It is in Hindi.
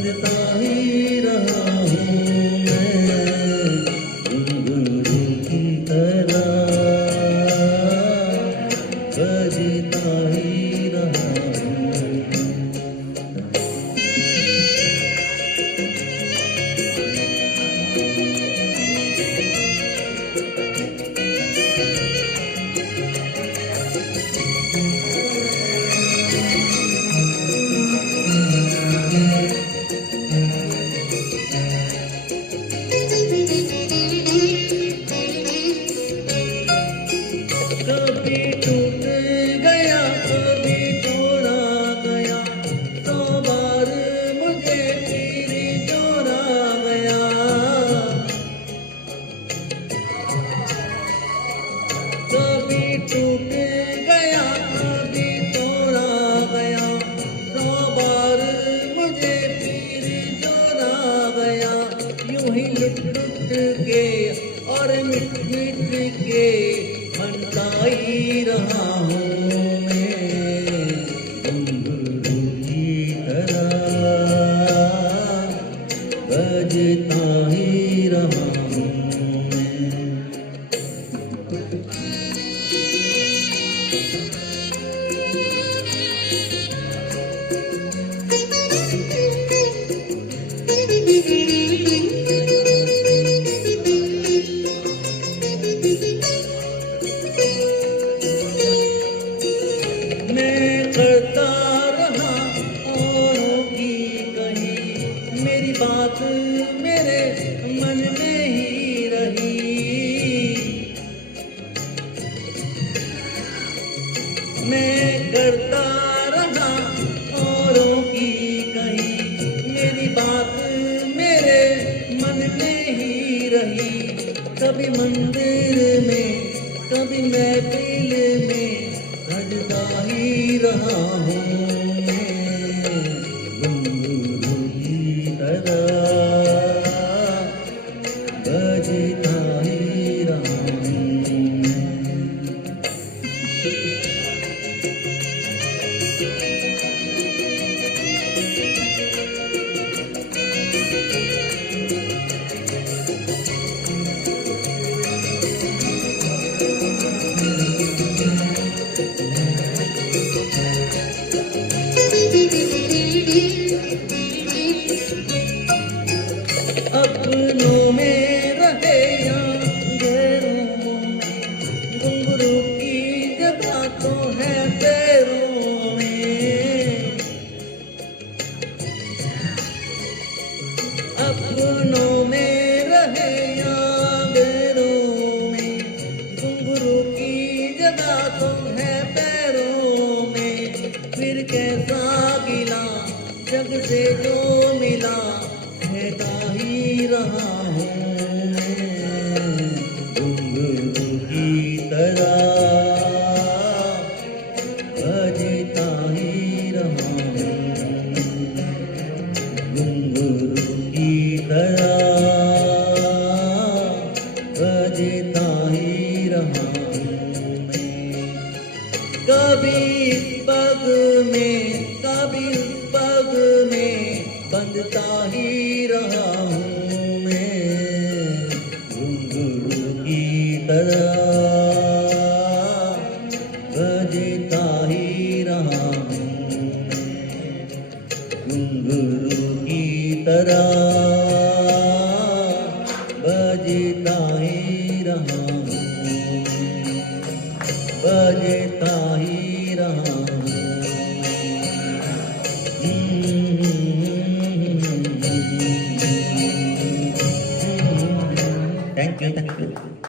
बंधता ही रहा हूँ मैं घुंघरू की तरह, बजता ही रहा हूँ। कभी टूट गया कभी तोड़ा गया, 100 बार मुझे फिर जोड़ा गया। कभी टूट गया कभी तोड़ा गया, 100 बार मुझे फिर जोड़ा गया। यूं ही लुट लुट के और मिट मिट के बनता ही रहा हूँ मैं घुंघरू की तरह, बजता ही रहा हूँ मैं। मैं करता रहा औरों की कही, मेरी बात मेरे मन में ही रही। मैं करता रहा औरों की कही, मेरी बात मेरे मन में ही रही। कभी मंदिर में कभी महफिल में बजता ही रहा हूँ मैं घुंघरू की तरह, बजता ही रहा हूँ मैं। अपनों में रहे या गैरों में, घुंघरू की जगह तो है पैरों में। अपनों में रहे या गैरों में, घुंघरू की जगह तो है पैरों में। फिर कैसा गिला जग से जो मिला, कहता ही रहा हूँ मैं घुंघरू की तरह, बजता ही रहा हूँ घुंघरू की तरह, बजता ही रहा हूँ मैं। कभी इस पग में कभी उस पग में बंधता ही रहा हूँ मैं घुंघरू की तरह, बजता ही रहा हूँ मैं घुंघरू की तरह, बजता ही रहा हूँ बजता ही रहा हूँ। Thank you.